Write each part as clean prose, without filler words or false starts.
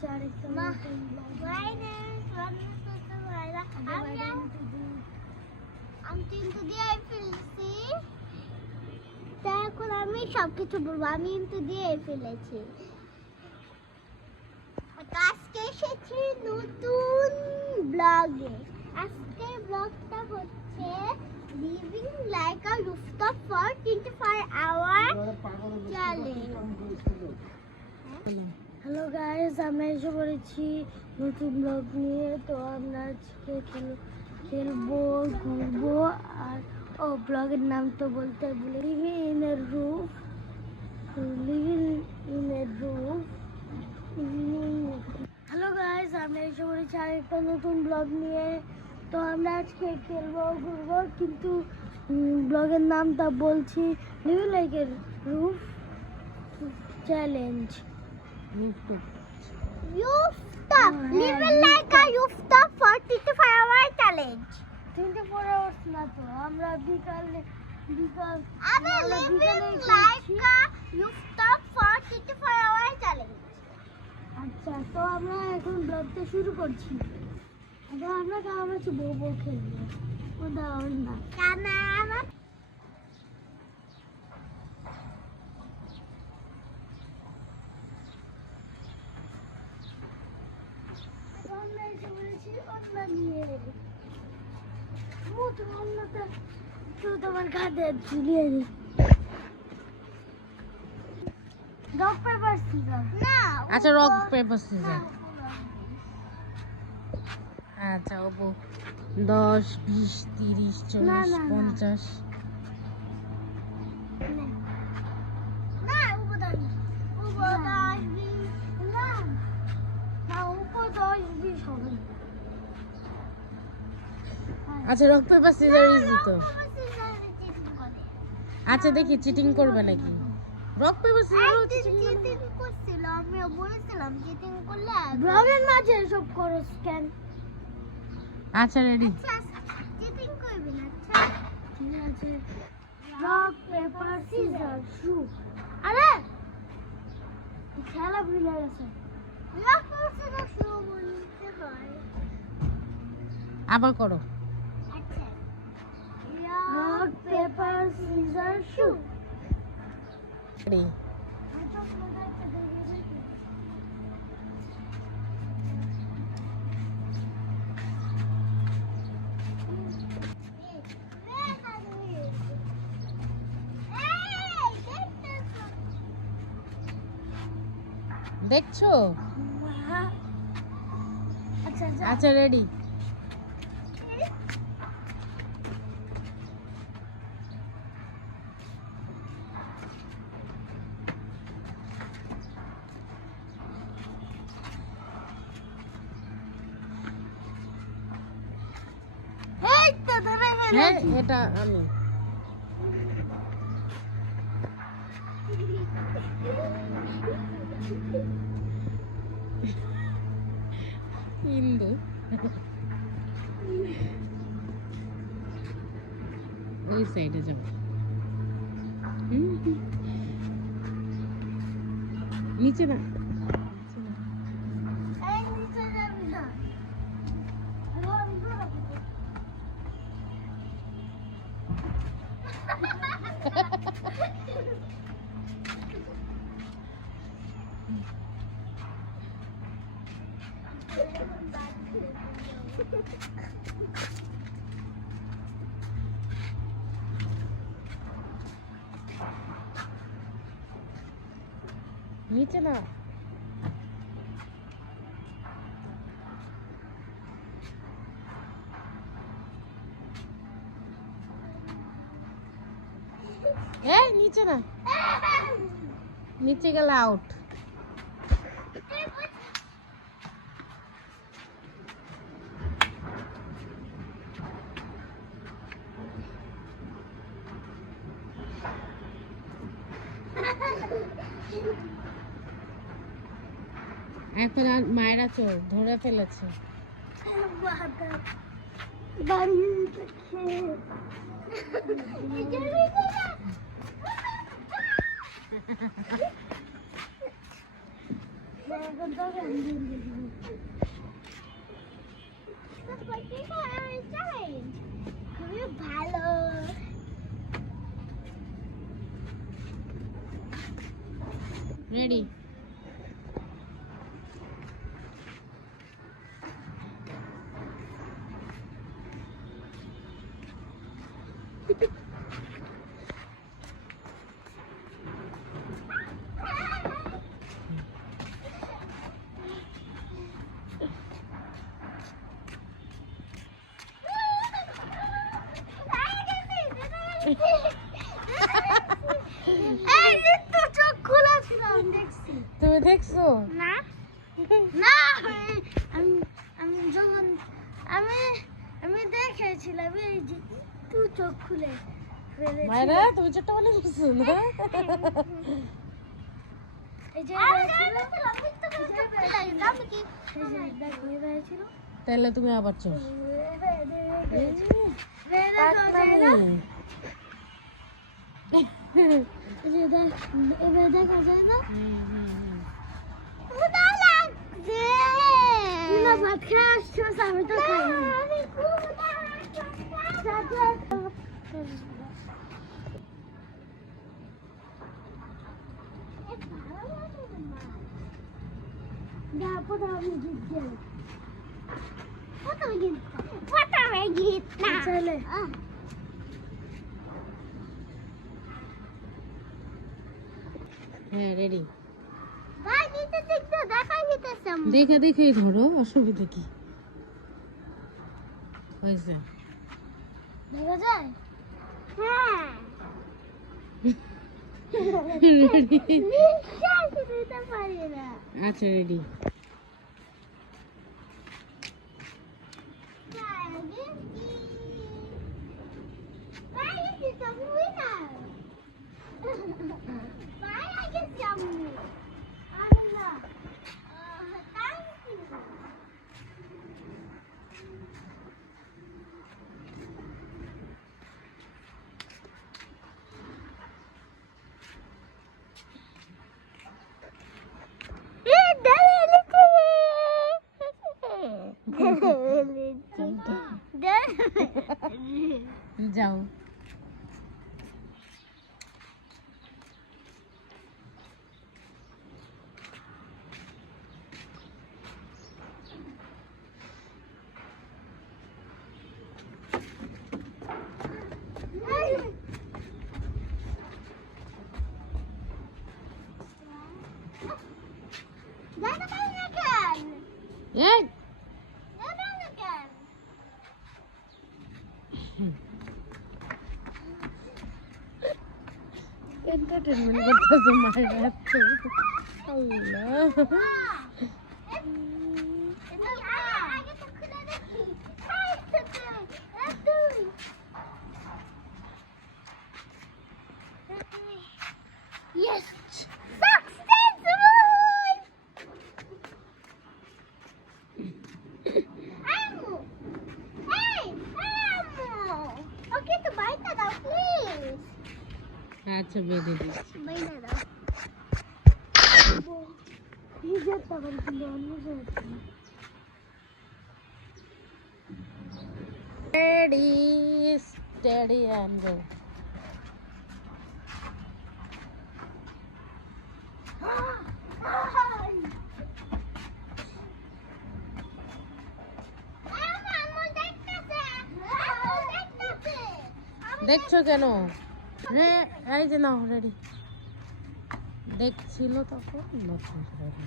করেছি আরেকটা নতুন ব্লগ। আমি কিন্তু দিয়ে ফেলছি, এখন আমি সবকিছু বলবো। আমি কিন্তু দিয়ে ফেলেছি। আজকে এসেছি নতুন ব্লগে। আজকের ব্লগটা হচ্ছে living like a rooftop for 24 hour challenge. Hello guys, আমরা এসে পড়েছি নতুন ব্লগ নিয়ে। তো আমরা আজকে খেলবো, ঘুরবো, আর ব্লগের নাম তো বলতে ভুলে, living in a roof, living in a roof. Hello guys, আমরা এসে পড়েছি আরেকটা নতুন ব্লগ নিয়ে। তো আমরা আজকে খেলবো, ঘুরবো, কিন্তু ব্লগের নামটা বলছি living like a roof challenge. Rooftop, living like a rooftop for 24 hour challenge. 24 hours না তো, আমরা বিকাল আমি living like a rooftop for 24 hour challenge. আচ্ছা, তো আমরা এখন ব্লগটা শুরু করছি। এখন আমরা কামাচ্ছি বউ খেলবো, ও দাও না। Camera. আমরা এসে বলেছি অন্যা নিয়ে, মুখ অন্যটা তো তোমার কাঁধে ঝুলিয়ে দিই। Rock paper scissor. আচ্ছা, রক পেপার সিজার। আচ্ছা, ওবো 10, 20, 30, 40, 50। না, উপদান। উপদান। না, উপর 10, 20 হবে। আচ্ছা, রক পেপার সিজার ইজি তো। আচ্ছা, দেখি চিটিং করবে নাকি। রক পেপার সিজার চিটিং করছিল, আমি বলেছিলাম চিটিং করলে ব্লগের মাঝে এসব করো স্ক্যান। আচ্ছা, রেডি। চিটিং করবি না। আচ্ছা ঠিক আছে, রক পেপার সিজার শু। আরে খেলা ভুলে গেছে। রক পেপার শুরু বলতে হয়। আবার করো। আচ্ছা, রক পেপার সিজার শু। রেডি। দেখছো? আচ্ছা আচ্ছা, রেডি। এই তো ধরে হ্যাঁ, এটা আমি। ইন্দু ওই সাইডে যাও। নিচে না। এই নিচে যাবি না। নিচে না। এই নিচে না, নিচে গেলে আউট। এখন আর মায়েরা চোর ধরে ফেলেছে। এখন তো ক্যান্ডিল দেখবো। খুবই ভালো। রেডি? এই যে তো চোখ খোলা ছিল, আমি দেখছি। তুমি দেখছো? না না, আমি আমি যখন আমি আমি দেখেছিলাম এই যে তুই চোখ খুলে ফেলেছিস। মায়েরা তুমি ছোট্ট বলে দেখছো না? এই যে ছিল তাহলে তুমি আবার চল। এবার দেখা যায় না তুই না ভাত খেয়ে আসছিস, আমি তো খাইনি। আমি গীত গেল গীত না চলে হ্যাঁ রেডি। ভাই নিচে দেখতে দেখাই দিতেছে দেখে দেখেই ধরো, অসুবিধা কি হয়েছে? দেখা যায়। হ্যাঁ রেডি? নিঃশ্বাস নিতে পারি না। আচ্ছা রেডি। যাও। এই এন্টারটেইনমেন্ট করতেছে মায়েরা তো। আল্লাহ Yes! Successful! Ammo! Hey! Ammo! Okay, to bite that out, please. আচ্ছা বেঁধে দিচ্ছি। Bite that out. নিজের তখন কিন্তু অন্য হয়েছে। Ready steady and go. দেখছো কেন? হ্যাঁ এই যে নাও রেডি। দেখছিল তখন নতুন রেডি।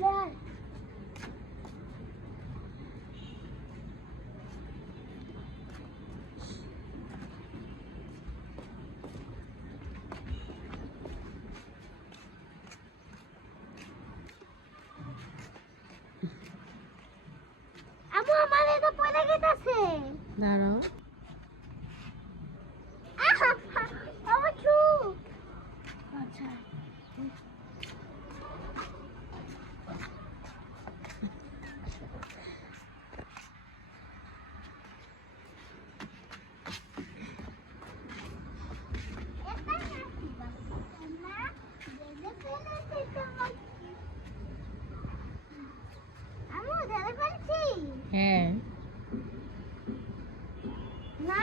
Yeah. আমু আমার এটা পড়ে গেছে দাঁড়াও। আমু ছু আচ্ছা আমু ধরে ফেলছি হ্যাঁ। না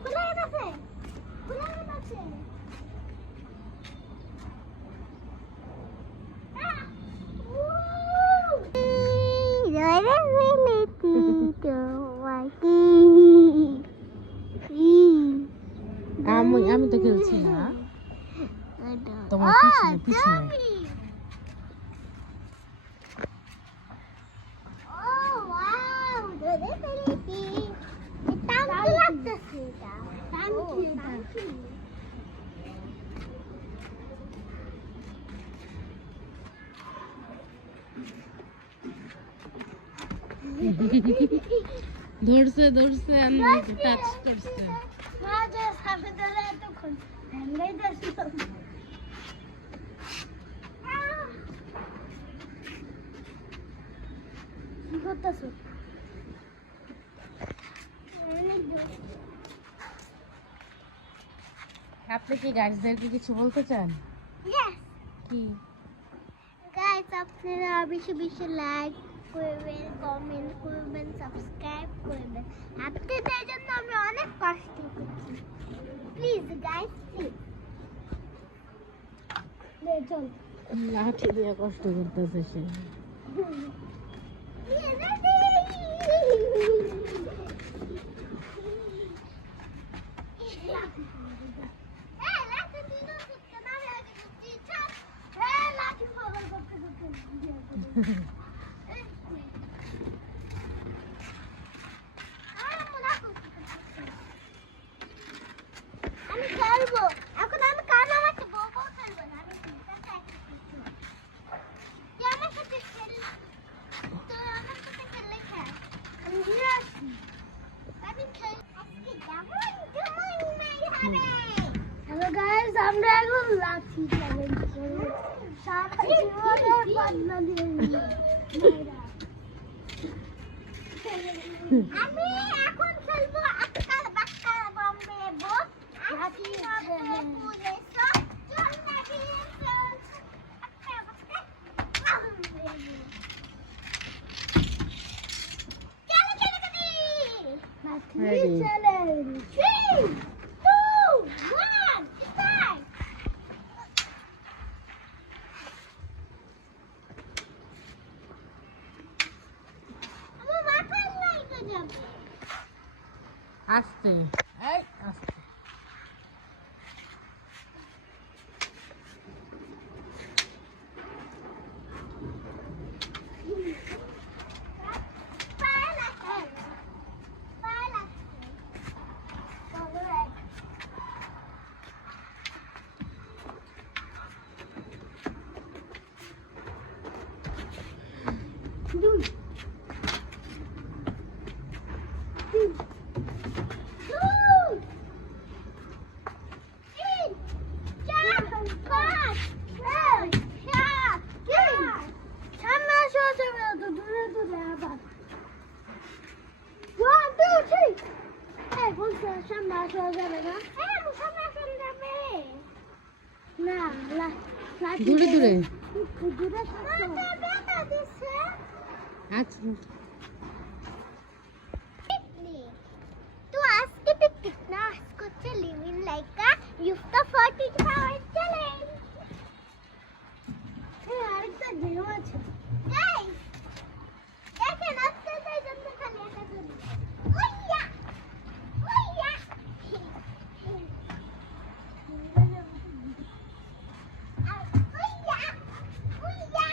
খুলে গেছে আমি তো খেলছি না, তোমার পিছনে পিছনে। ধরছে ধরছে টাচ করছে। কি করতেছো? আপনি কি গাইজদেরকে কিছু বলতে চান? কি? গাইস আপনারা বেশি বেশি লাইক করবেন, কমেন্ট করবেন, সাবস্ক্রাইব করবেন। আপনাদের জন্য আমি অনেক কষ্ট করছি। Please guys please. চল লাঠি দিয়ে কষ্ট করতেছে সে। আমি খেলবো এখন, আমি কান আমাকে বউ খেলবো না, আমি তুই আমার সাথে খেল, তুই আমার সাথে খেললে খেল, আমি নিয়ে আসি, আমি খেল আজকে যেমন নাই হবে। হ্যালো গাইস, আমরা এখন লাঠি চ্যালেঞ্জ করব। সারা জীবনের পান্না দিয়ে আমি এখন খেলবো আক্কাল বাক্কাল বম্বে বো লাঠি পুরে সব চল নাকি চল আক্কাল বাক্কাল বম্বে চল চল কদি লাঠি Ready. চ্যালেঞ্জ। 3 2 1 স্টার্ট। আমার মাথায় লাগবে যাবে। আস্তে, এই আস্তে। পায়ে লাগবে, পায়ে লাগবে। অলরাইট দুই তিন 2 3 4 5 6 7 সামনে আসো, যাবে না তো, দূরে দূরে আবার। 1 2 3 এই বলছে সামনে আসো, যাবে না। হ্যাঁ মুসাফা যাবে না লাঠি দূরে দূরে। একটু দূরে থাকো। মাথা ব্যথা দিচ্ছে। আচ্ছা তো আজকে পিকনিক না, আজকে হচ্ছে লিভিং লাইক আ ইউফটা 42 আওয়ার চ্যালেঞ্জ। এই আরেকটা গেম আছে। গাইস দেখেন আপনাদের জন্য খালি একটা জন্য ওইয়া ওইয়া ওইয়া ওইয়া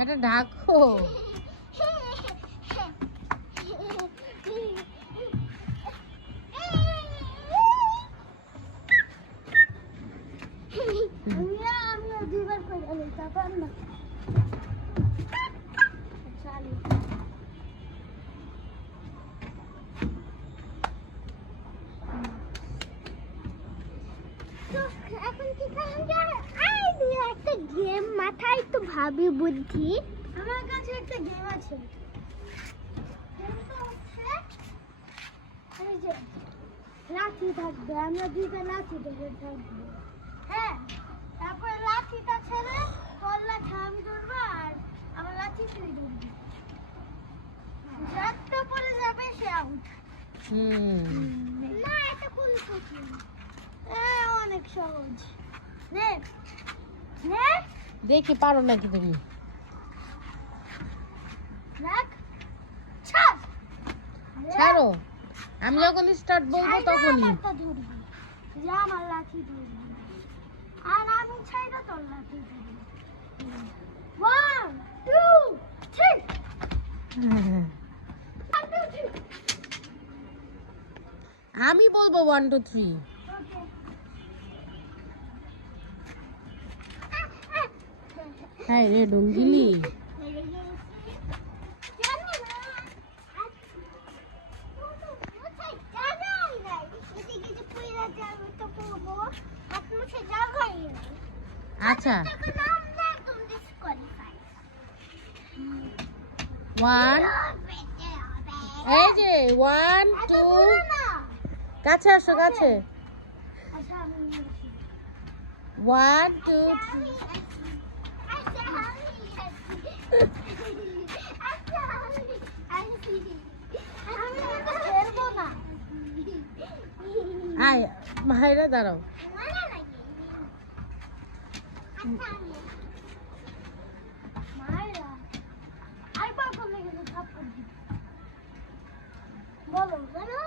এটা ঢাকো। আমি দুইবার করে আনি তারপর না চালু তো এখন কি করা আইডিয়া একটা গেম মাথায় তো ভাবি বুদ্ধি আমার কাছে একটা গেম আছে গেমটা হচ্ছে এই যে লাঠি থাকবে আমরা দুইটা লাঠি ধরে থাকবো হ্যাঁ তারপরে লাঠিটা ছেড়ে তোর লাঠি আমি ধরবো আর আমার লাঠি তুই ধরবি যারটা পরে যাবে সে আউট না এটা খুবই কঠিন অনেক সহজ নে নে দেখি পারো নাকি তুমি। দেখ ছাড় ছাড়ো, আমি যখন স্টার্ট বলবো তখনই। আমারটা ধরবি যে আমার লাঠি ধরবি আর আমি ছাইটা তোর লাঠি ধরবি 1 2 3 আমি বলবো 1 2 3। হ্যাঁ রে ডঙ্গিলি। আচ্ছা 1 এই যে 1 2 কাছে আসো কাছে। আচ্ছা আমি 1 2 খেলবো না আয় মায়েরা দাঁড়াও। মায়েরা আরেকবার করলে কিন্তু থাপ্পড় দিবে বলো বলো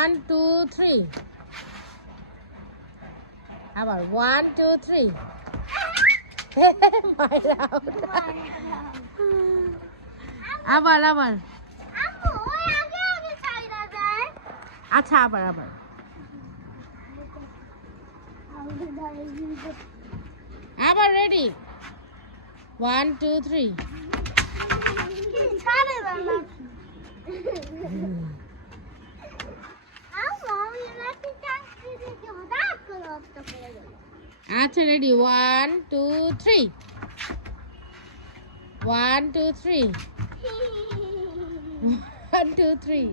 1 2 3 আবার 1 2 3 মায়েরা আবার আবার আচ্ছা আবার আবার আবার রেডি 1 2 3 ছাড়ে না আচ্ছা রেডি 1 2 3 1 2 3 1 2 3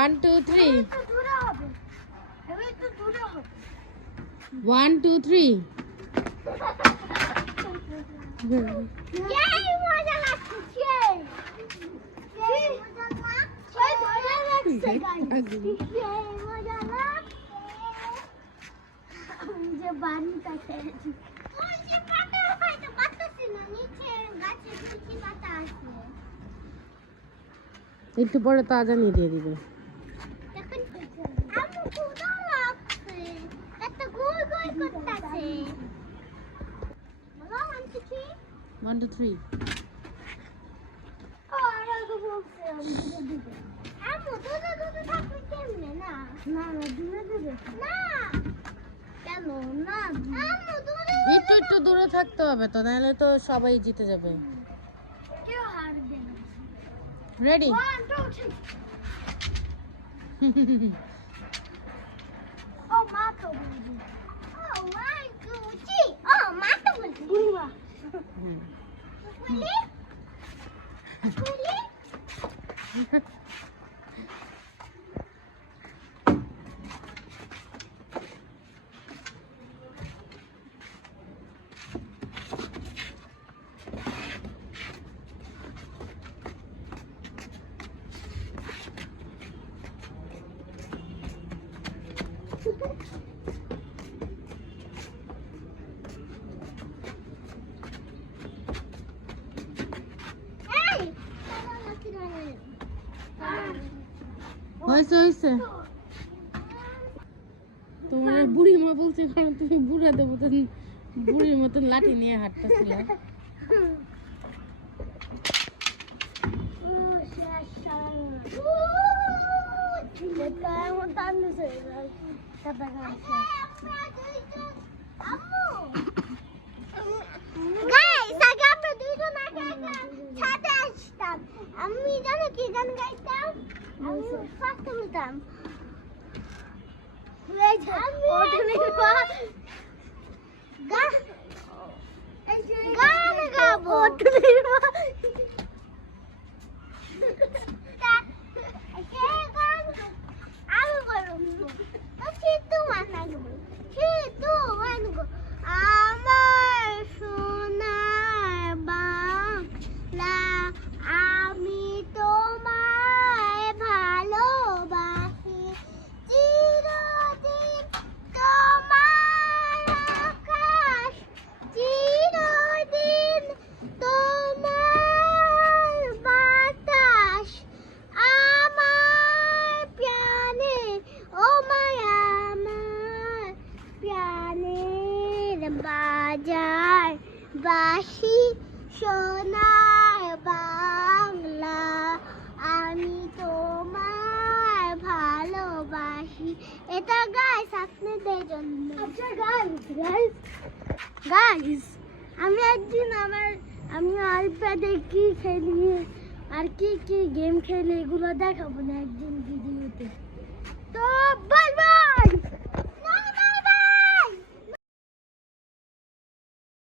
1 2 3 একটু দূরে হবে এবার একটু দূরে হবে 1 2 3 যে বাড়িটা খেয়েছি একটু পরে তো আজানি দিয়ে দিবে। One, two, three. না না দূরে দেবে না একটু একটু দূরে থাকতে হবে তো, নাহলে তো সবাই জিতে যাবে। কেউ হারবে না রেডি 1 2 3 ও মা তো বলবি বুড়িমা হয়েছে হয়েছে। তোমার বুড়ি মা বলছে কারণ তুমি বুড়া দেবো তো বুড়ির মতন লাঠি নিয়ে হাঁটতেছিল। Guys, আগে আমরা দুইজন আগে ছাদে আসতাম। আমি জানো কি গান গাইতাম? আমি ফার্স্ট হতাম। গান গাবো। আমার সোনার বাংলা আমি তোমায় ভালোবাসি চিরদিন তোমার আকাশ চিরদিন তোমার বাতাস আমার প্রাণে ও মায়া আমার প্রাণের বাজার বাসি সোনার বাংলা আমি তোমার ভালোবাসি। এটা গাইস আপনাদের জন্য। আচ্ছা গাইস আমি একদিন আমি আইপ্যাডে কি খেলি আর কি কি গেম খেলি এগুলো দেখাবো না একদিন ভিডিওতে। তো বাই বাই।